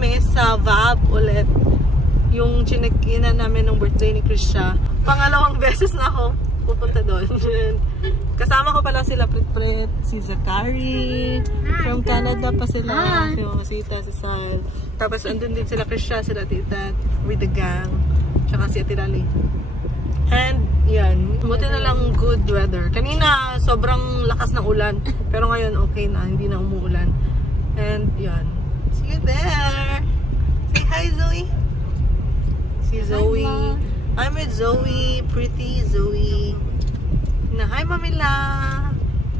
kami sa VAB ulit. Yung chinekinan namin ng birthday ni Krisha. Pangalawang beses na ako pupunta doon. Kasama ko pala sila Prit, si Zachary. From Canada pa sila. Si Tita, si Sal. Tapos andun din sila Krisha, sila Tita, with the gang. Tsaka si Ate Lali. And yan, buti na lang good weather. Kanina sobrang lakas ng ulan. Pero ngayon okay na, hindi na umuulan. And yan. See you there! Say hi, Zoe! Si Zoe. I'm with Zoe, pretty Zoe. Na, hi Mamila.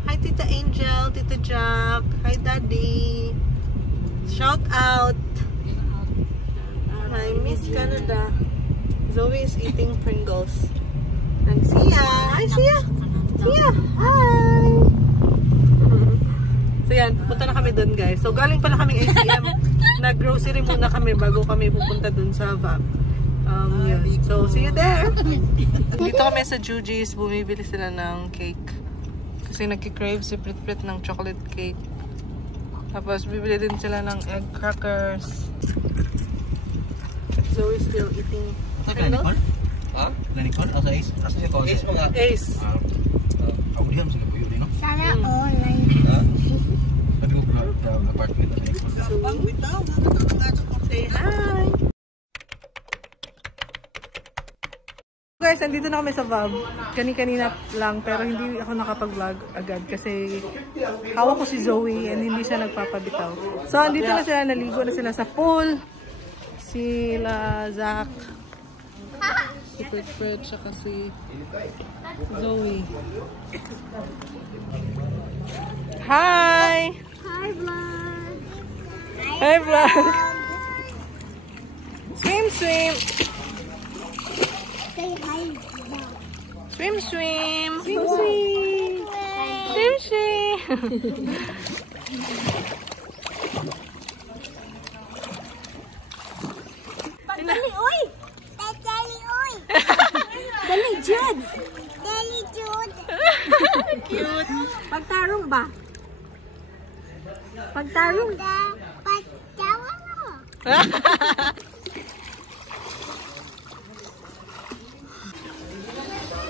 Hi Tita Angel, Tita Jack. Hi Daddy. Shout out. I miss Canada. Zoe is eating Pringles. And Sia. Hi Sia. Sia. Hi. So yan, punta na kami dun guys. So galing pala kami ACM. Nag-grocery muna kami bago kami pupunta dun sa VAB. Yun. So, see you there! Dito kami sa Juji's, bumibili sila ng cake. Kasi nagki-crave si Prit ng chocolate cake. Tapos, bibili din sila ng egg crackers. So, we're still eating. Nicole? Ha? Nicole? Asa Ace? Asa siya ko? Ace mga? Ace! Ako diyan, sila po yun, no? Sana all. Sabi ko pala, apartment na Nicole. Say hi! Guys, andito na kami sa VAB. Kani-kanina lang, pero hindi ako nakapag-vlog agad kasi hawak ko si Zoe and hindi siya nagpapabitaw. So, andito na sila, naligo na sila sa pool. Sila Zach, si Prit, saka si Zoe. Hi! Hi, vlog! Hi, vlog! Swim! Say hi, vlog. Swim! Swim. Dali, uy! Dali, uy! Dali, Jude! Dali, Jude! Cute! Pagtarong ba? Pagtarong? Pagtawa mo!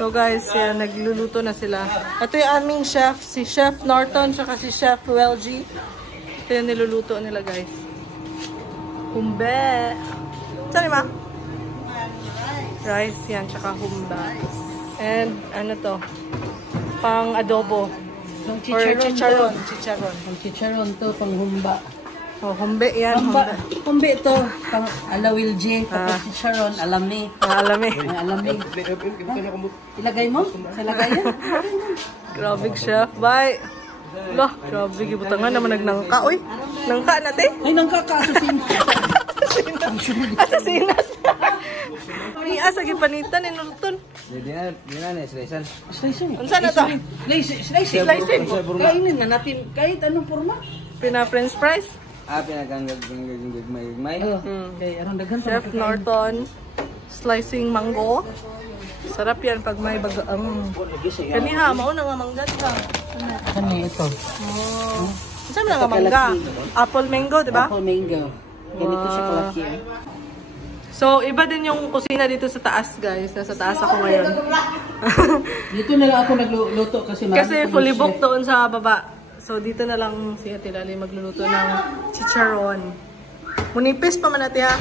So guys, yan, nagluluto na sila. Ito yung aming chef, si Chef Norton, saka si Chef Welgie. Ito yung niluluto nila guys. Humbe! Saan ma? Rice yan, saka humba. And ano to? Pang adobo. Or chicharon. Ang chicharon to, pang humba. Oh, humbe yan. Humbe to, pang alawil J, tapos chicharon, alami. Alami. Alami. Ilagay mo? Sa lagayan? Grabe chef. Bye! Lah, grabe. Gibutangan naman nagnangka. Uy, nangka natin. Ay, nangkakasasin. Asasinas. Niya sa gipanitan ni Norton. Di na, slicean. Slicing. Unsa na to? Slicing. Slicing. Kainin na natin, kahit anong forma. Pina-french fries. Gagmay. Okay, anong daghan Chef Norton. Slicing mango. Sarap yan pag may bagaang. Kaniha, mauna nga mangga ka. Ano ito? Oh. Saan na nga mangga? Apple mango, di ba? Apple mango. Ganito siya kalaki. So, iba din yung kusina dito sa taas, guys. Nasa taas ako ngayon. Dito na lang ako nagluto kasi fully booked doon sa baba. So, dito na lang si Ate Lali magluluto ng chicharon. Munipis pa man natin ha.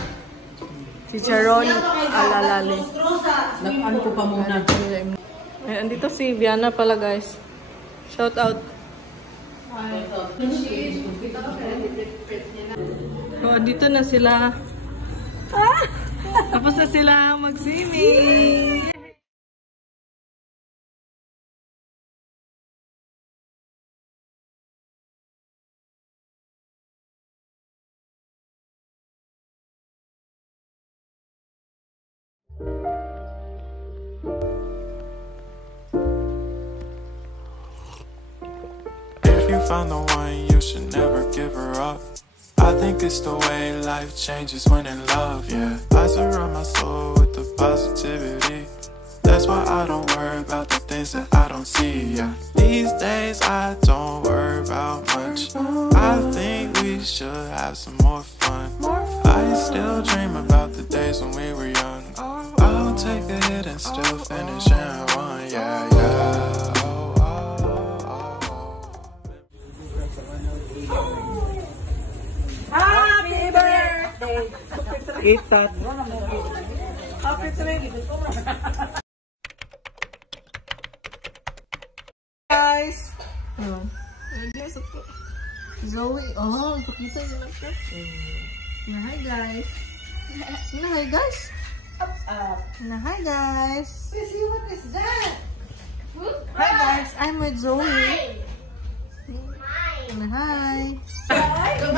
Chicharon alalali. Nag-ano ko pa muna. Ay, andito si Viana pala, guys. Shout out. So, dito na sila. Tapos na sila mag-swimming. If you found the one, you should never give her up. I think it's the way life changes when in love, yeah. I surround my soul with the positivity. That's why I don't worry about the things that I don't see, yeah. These days I don't worry about much. I think we should have some more fun. still dream about the days when we were young. I'll take a hit and still finish in one. Yeah, yeah. Happy birthday! Eat that. Happy birthday! Guys! Zoe, pakita niyo lang siya. Hi guys! Hi guys! Hi guys! Sissy, what is that? Hi guys, I'm with Zoe. Hi!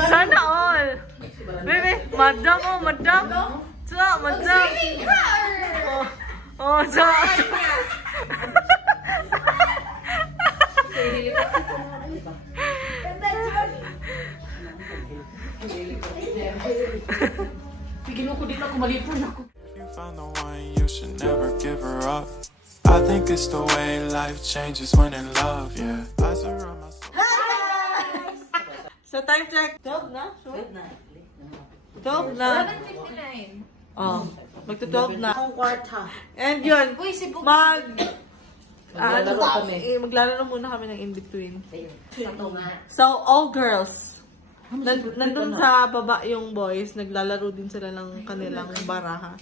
Sana all! Baby, madam oh, madam! Sa, madam! Oh, sa! If you find the one, you should never give her up. I think it's the way life changes when in love, yeah. I surround myself. So time check. 12 na? Sure? 12 na. 11:59. Oh, magto-12 na. Ang kwarta. And yun, Maglalaro kami. maglalaro muna kami ng in-between. So, all girls. Nandun sa baba yung boys, naglalaro din sila ng kanilang baraha.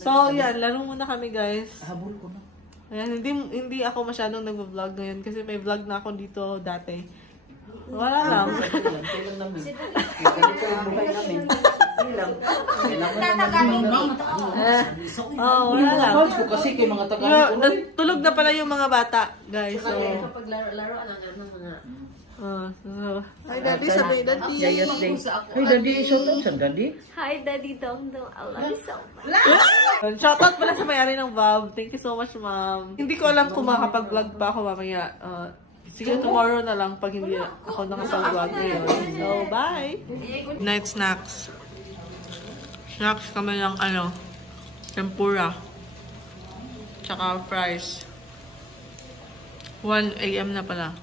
So, yan, laro muna kami guys. Habol ko na. Ayan, hindi ako masyadong nag-vlog ngayon kasi may vlog na ako dito dati. Wala lang. Kailan namin. Kailan ko yung buhay namin. Ilang. Wala lang. Ko kasi kay mga taga. Tulog na pala yung mga bata, guys. So, kapag laruan ang mga hi daddy, sabi daddy. Yayas day. Hey daddy, shout out sa daddy. Hi, Daddy Dongdong. I love you so much. Shoutout pala sa may-ari ng Vav. Thank you so much, ma'am. Hindi ko alam kung makapag-vlog pa ako mamaya. Sige, tomorrow na lang pag hindi ako nakapag-vlog ngayon. So, bye! Night snacks. Snacks kami ng tempura. Tsaka fries. 1 AM na pala.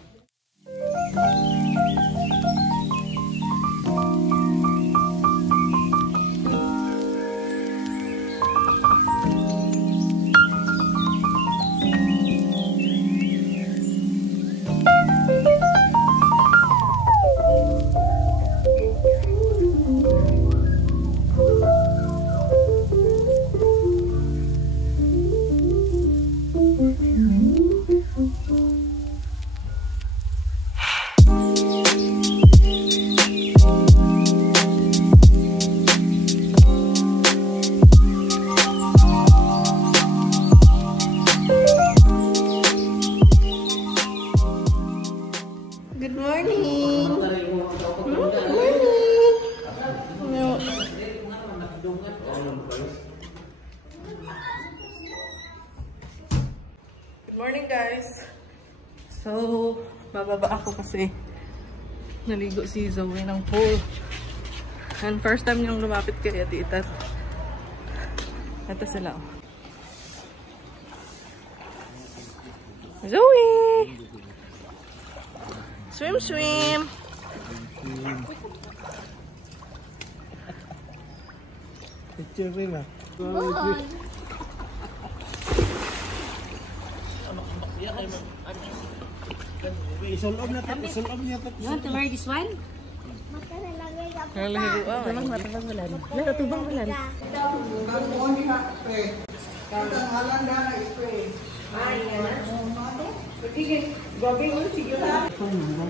Good morning! Good morning, guys! So, bababa ako kasi naligo si Zoe ng pool. And first time niyang lumapit kay Atitat. Ito sila. Zoe! Swim, swim! Picture rin ah. Isulog na tayo. Isulog niya tayo. You want to wear this one? Nalahigo ah. Natubang ulan.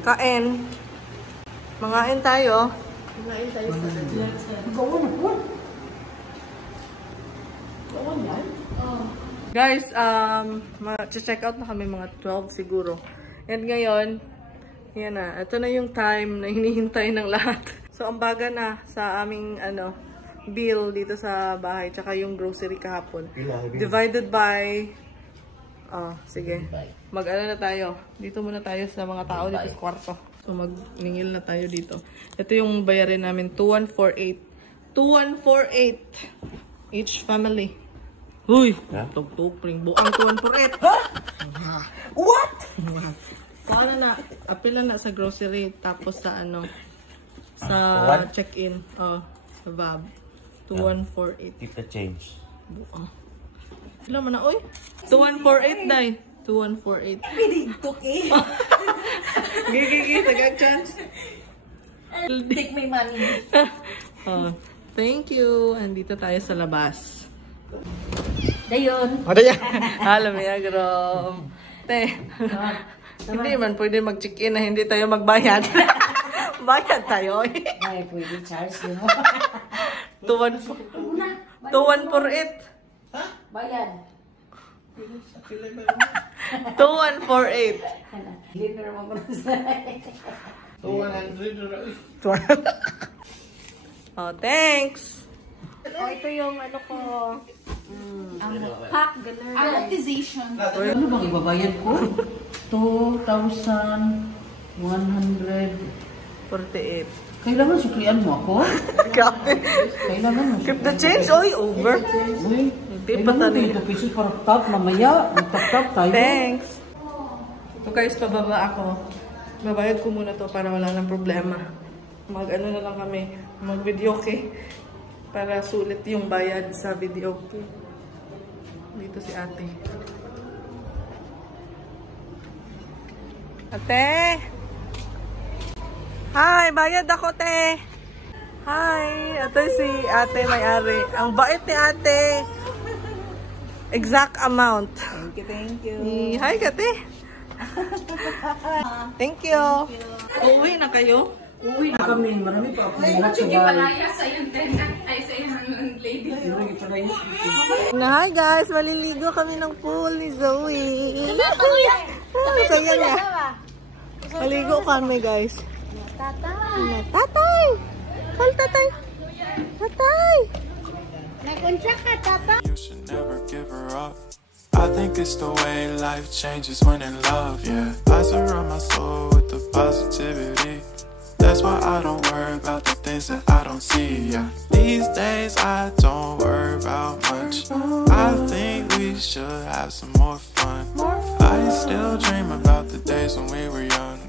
Kain. Mangain tayo. Guys, check out na kami mga 12 siguro. And ngayon, yan na. Ito na yung time na hinihintay ng lahat. So, ang baga na sa aming bill dito sa bahay. Tsaka yung grocery kahapon. Divided by... sige. Mag-ano na tayo. Dito muna tayo sa mga tao dito sa kwarto. So, magningil na tayo dito. Ito yung bayarin namin. 2148. 2148. Each family. Uy! Tugtupring. Buang 2148. Ha? What? Paano na? Apila na sa grocery. Tapos sa sa check-in. Sa Vav. 2148. Keep the change. Ilan man na, oy? 2148, day. 2148. Pinigtok eh. Gigi, tagag chance. Take my money. Oh, thank you. Andito tayo sa labas. Dayon. O, daya. Alam niya, Grom. Te. Hindi man pwede mag-check-in na hindi tayo magbayad. Bayad tayo eh. Ay, pwede charge din mo. 2148. Bayad. 2148. Liver mo muna sa 200. Oh, thanks. Ito yung ano ko. Pack, ganun. amortization. Ano bang ibabayad ko? 2,100. 48. Kailangan suklian mo ako? Kailangan mo. Keep the change. Oy, over. Uy, kailangan 20 pesos para top. Mamaya, mag-top tayo. Thanks. So guys, pababa ako. Babayad ko muna to para wala nang problema. Mag-ano na lang kami. Mag-video okay. Para sulit yung bayad sa video okay. Dito si ate. Ate! Hi! Bayad ako, te! Hi! Ito si ate may-ari. Ang bait ni ate! Exact amount. Thank you, thank you. Hi, kate! Thank you! Uwi na kayo? Uwi na kami. Marami pa ako. Lahat sa bahay. sa yung tenant. Ay, sa yung lady. Hi guys! Maliligo kami ng pool ni Zoe. Saya niya. Maligo kami guys. Tatay! Tatay! Call tatay! Tatay! Nakunsa ka, tatay! You should never give her up. I think it's the way life changes when in love, yeah. I surround my soul with the positivity. That's why I don't worry about the things that I don't see, yeah. These days I don't worry about much. I think we should have some more fun. I still dream about the days when we were young.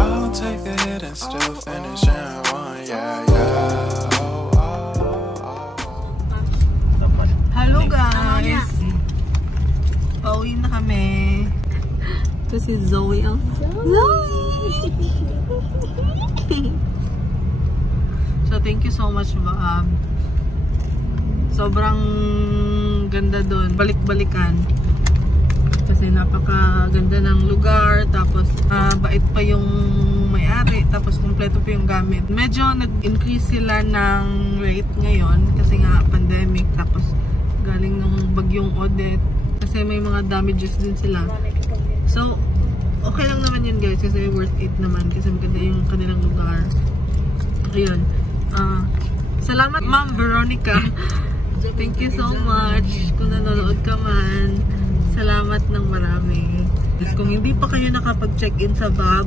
I'll take a hit and still finish in one, yeah, yeah. Oh, oh, oh. Hello guys! Pauwi na kami. Ito si Zoe. Zoe! So thank you so much, sobrang ganda doon, balik-balikan kasi napakaganda ng lugar, tapos bait pa yung may-ari, tapos kompleto pa yung gamit. Medyo nag-increase sila ng rate ngayon kasi nga pandemic, tapos galing ng bagyong Odette kasi may mga damages din sila. So okay lang naman yun guys kasi worth it naman kasi maganda yung kanilang lugar. Ayun. Salamat Ma'am Veronica. Thank you so much. Kung nanonood ka man, salamat ng marami. Kung hindi pa kayo nakapag-check-in sa Bob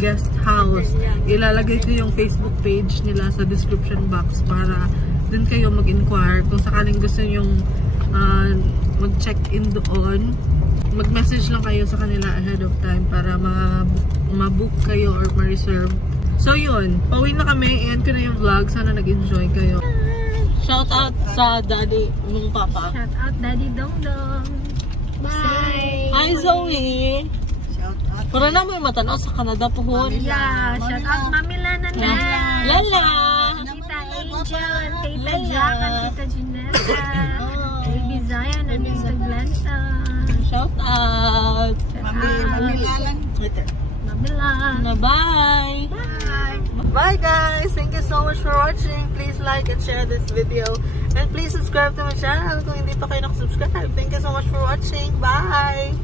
Guest House, ilalagay ko yung Facebook page nila sa description box para dun kayo mag-inquire. Kung sakaling gusto yung mag-check-in doon, mag-message lang kayo sa kanila ahead of time para ma-book kayo or ma-reserve. So yun, pauwi na kami. Iyan ko na yung vlog. Sana nag-enjoy kayo. Shout out sa daddy mong papa. Shout out, Daddy Dongdong. Bye! Hi Zoe! Shout out. Para na mo yung matanaw sa Canada po. Yeah, shout out Mami Lana na. Lala! Tita Angel, Tita Jack, and Tita Junetta. Baby Zion and Tita Glensa. Shout out! Mami Lalang. Mami Lana. Bye! Bye! Bye guys! Thank you so much for watching. Please like and share this video. And please subscribe to my channel kung hindi pa kayo nakasubscribe. Thank you so much for watching. Bye!